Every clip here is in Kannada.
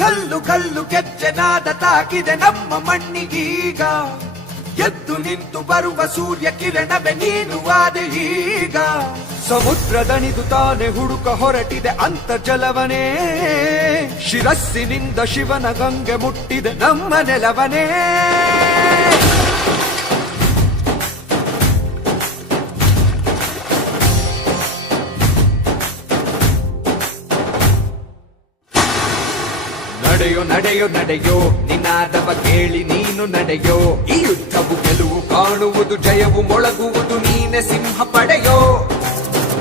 ಕಲ್ಲು ಕಲ್ಲು ಗೆಜ್ಜೆನಾದ ತಾಕಿದೆ ನಮ್ಮ ಮಣ್ಣಿಗೀಗ. ಎದ್ದು ನಿಂತು ಬರುವ ಸೂರ್ಯ ಕಿರಣವೇ ನೀನು ಆದೆ ಈಗ. ಸಮುದ್ರದಣಿದು ತಾನೆ ಹುಡುಕ ಹೊರಟಿದೆ ಅಂತರ್ಜಲವನೇ. ಶಿರಸ್ಸಿನಿಂದ ಶಿವನ ಗಂಗೆ ಮುಟ್ಟಿದೆ ನಮ್ಮ ನೆಲವನೇ. ನಡೆಯೋ ನಡೆಯೋ ನಡೆಯೋ ನಿನಾದವ ಕೇಳಿ ನೀನು ನಡೆಯೋ. ಈ ಯುದ್ಧವು ಗೆಲುವು ಕಾಣುವುದು, ಜಯವು ಮೊಳಗುವುದು, ನೀನೆ ಸಿಂಹ ಪಡೆಯೋ.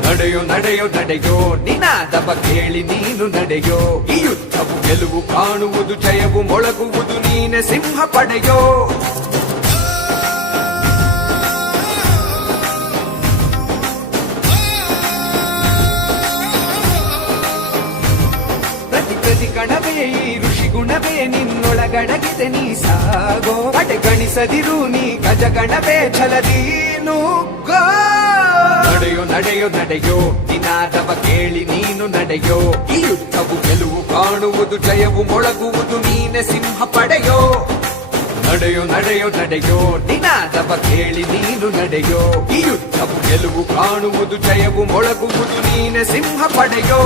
ನಡೆಯೋ ನಡೆಯೋ ನಡೆಯೋ ನಿನಾದವ ಕೇಳಿ ನೀನು ನಡೆಯೋ. ಈ ಯುದ್ಧವು ಗೆಲುವು ಕಾಣುವುದು, ಜಯವು ಮೊಳಗುವುದು, ನೀನೆ ಸಿಂಹ ಪಡೆಯೋ. ಪ್ರತಿ ಕಣವೇ ಈ ಋಷಿ ಗುಣವೇ ನಿನ್ನೊಳಗಡಗಿದೆ, ನೀ ಸಾಗೋ. ಗಣಿಸದಿರು ನೀ ಗಜಗಣವೇ ಛಲದೀನು ಗೋ. ನಡೆಯೋ ನಡೆಯೋ ನಡೆಯೋ ನಿನಾದವ ಕೇಳಿ ನೀನು ನಡೆಯೋ. ಈ ಯುದ್ಧವು ಗೆಲುವು ಕಾಣುವುದು, ಜಯವು ಮೊಳಗುವುದು, ನೀನೆ ಸಿಂಹ ಪಡೆಯೋ. ನಡೆಯೋ ನಡೆಯೋ ನಡೆಯೋ ನಿನಾದವ ಕೇಳಿ ನೀನು ನಡೆಯೋ. ಈ ಯುದ್ಧವು ಗೆಲುವು ಕಾಣುವುದು, ಜಯವು ಮೊಳಗುವುದು, ನೀನೆ ಸಿಂಹ ಪಡೆಯೋ.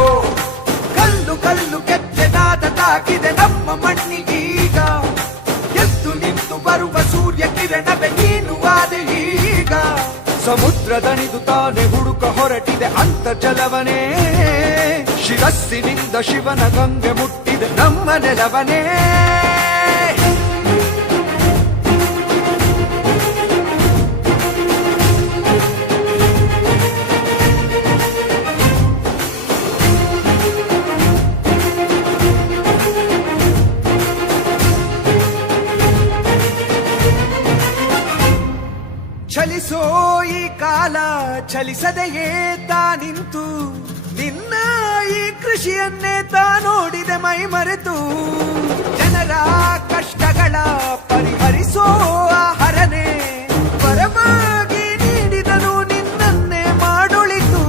ಕಲ್ಲು ಕಲ್ಲು ಗೆಜ್ಜೆನಾದ ತಾಕಿದೆ ನಮ್ಮ ಮಣ್ಣಿಗೀಗ. ಎದ್ದು ನಿಂತು ಬರುವ ಸೂರ್ಯ ಕಿರಣವೇ ನೀನು ಆದೆ ಈಗ. ಸಮುದ್ರದಣಿದು ತಾನೆ ಹುಡುಕ ಹೊರಟಿದೆ ಅಂತರ್ಜಲವನೇ. ಶಿರಸ್ಸಿನಿಂದ ಶಿವನ ಗಂಗೆ ಮುಟ್ಟಿದೆ ನಮ್ಮ ನೆಲವನೇ. ಚಲಿಸೋ ಈ ಕಾಲ ಚಲಿಸದೆಯೇ ತಾನಿಂತು, ನಿನ್ನ ಈ ಕೃಷಿಯನ್ನೇ ತಾ ನೋಡಿದೆ ಮೈ ಮರೆತು. ಜನರ ಕಷ್ಟಗಳ ಪರಿಹರಿಸೋ ಆಹರನೆ, ಪರವಾಗಿ ನೀಡಿದನು ನಿನ್ನನ್ನೇ ಮಾಡೊಳಿತು.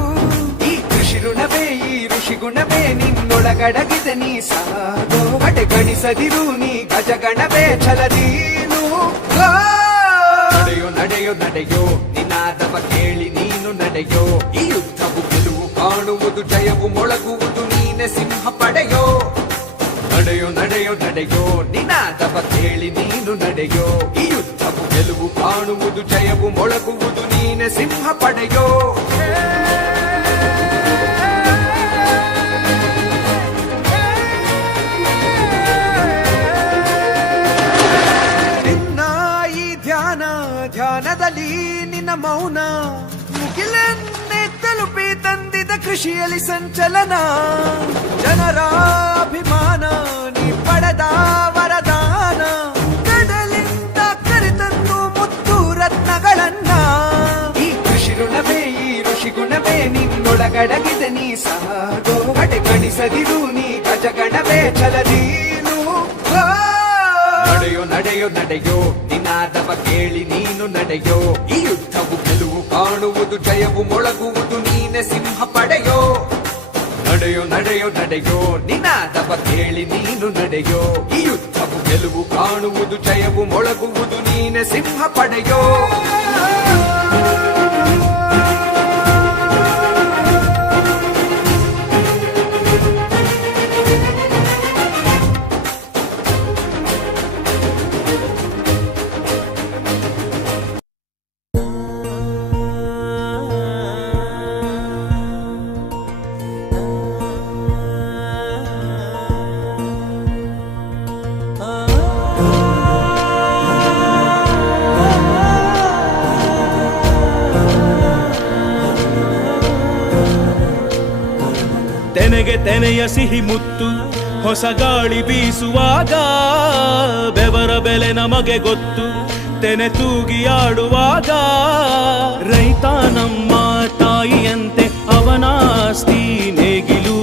ಈ ಕೃಷಿ ಋಣವೇ ಈ ಋಷಿ ಗುಣವೇ ನಿನ್ನೊಳಗಡಗಿದೆ, ನೀ ಸಾಗೋ. ಗಣಿಸದಿರು ನೀ ಗಜಗಣವೇ ಛಲದೀನು ಗೋ. ನಡೆಯೋ ನಡೆಯೋ ನಡೆಯೋ ನಿನಾದವ ಕೇಳಿ ನೀನು ನಡೆಯೋ. ಈ ಯುದ್ಧವು ಗೆಲುವು ಕಾಣುವುದು, ಜಯವು ಮೊಳಗುವುದು, ನೀನೆ ಸಿಂಹ ಪಡೆಯೋ. ನಡೆಯೋ ನಡೆಯೋ ನಡೆಯೋ ನಿನಾದವ ಕೇಳಿ ನೀನು ನಡೆಯೋ. ಈ ಯುದ್ಧವು ಗೆಲುವು ಕಾಣುವುದು, ಜಯವು ಮೊಳಗುವುದು, ನೀನೆ ಸಿಂಹ ಪಡೆಯೋ. ಧ್ಯಾನದಲ್ಲಿ ನಿನ್ನ ಮೌನ ಮುಗಿಲನ್ನೇ ತಲುಪಿ ತಂದಿದ ಕೃಷಿಯಲ್ಲಿ ಸಂಚಲನ. ಜನರ ಅಭಿಮಾನ ನೀ ಪಡೆದ ವರದಾನ, ಕಡಲಿಂದ ಕರೆತಂದು ಮುತ್ತು ರತ್ನಗಳನ್ನ. ಈ ಕೃಷಿ ಋಣವೇ ಈ ಋಷಿ ಗುಣವೇ ನಿನ್ನೊಳಗಡಗಿದೆ, ನೀ ಸಾಗೋ. ಗಣಿಸದಿರು ನೀ ಗಜಗಣವೇ ಛಲದೀನು ಗೋ. ನಡೆಯೋ ನಡೆಯೋ ನಡೆಯೋ ನಿನಾದವ ಕೇಳಿ ನೀನು ನಡೆಯೋ. ಈ ಯುದ್ಧವು ಗೆಲುವು ಕಾಣುವುದು, ಜಯವು ಮೊಳಗುವುದು, ನೀನೆ ಸಿಂಹ ಪಡೆಯೋ. ನಡೆಯೋ ನಡೆಯೋ ನಡೆಯೋ ನಿನಾದವ ಕೇಳಿ ನೀನು ನಡೆಯೋ. ಈ ಯುದ್ಧವು ಗೆಲುವು ಕಾಣುವುದು, ಜಯವು ಮೊಳಗುವುದು, ನೀನೆ ಸಿಂಹ ಪಡೆಯೋ. ತೆನೆಗೆ ತೆನೆಯ ಸಿಹಿ ಮುತ್ತು ಹೊಸ ಗಾಳಿ ಬೀಸುವಾಗ, ಬೆವರ ಬೆಲೆ ನಮಗೆ ಗೊತ್ತು ತೆನೆ ತೂಗಿ ಆಡುವಾಗ. ರೈತ ನಮ್ಮ ತಾಯಿಯಂತೆ ಅವನಾಸ್ತಿ ನೇಗಿಲು,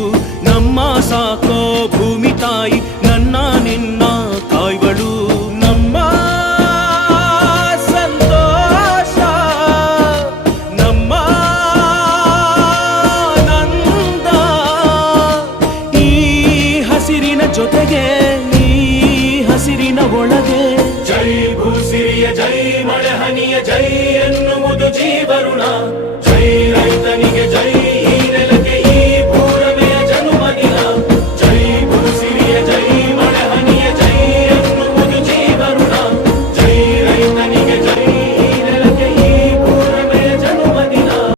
ನಮ್ಮ ಸಾಕೋ ಭೂಮಿ ತಾಯಿ ನನ್ನ ನಿನ್ನ ಕಾಯ್ವಳು. ನಮ್ಮ ಸಂತೋಷ ನಮ್ಮ ನಂದ, ಈ ಹಸಿರಿನ ಜೊತೆಗೆ ನಮಗೆ. ಜೈ ಭೂಸಿರಿಯ ಜೈ ಮಳೆ ಹನಿಯ ಜೈ ಎನ್ನುವುದು ಜೀವರುಣ. ಜೈ ರೈತನಿಗೆ ಜೈ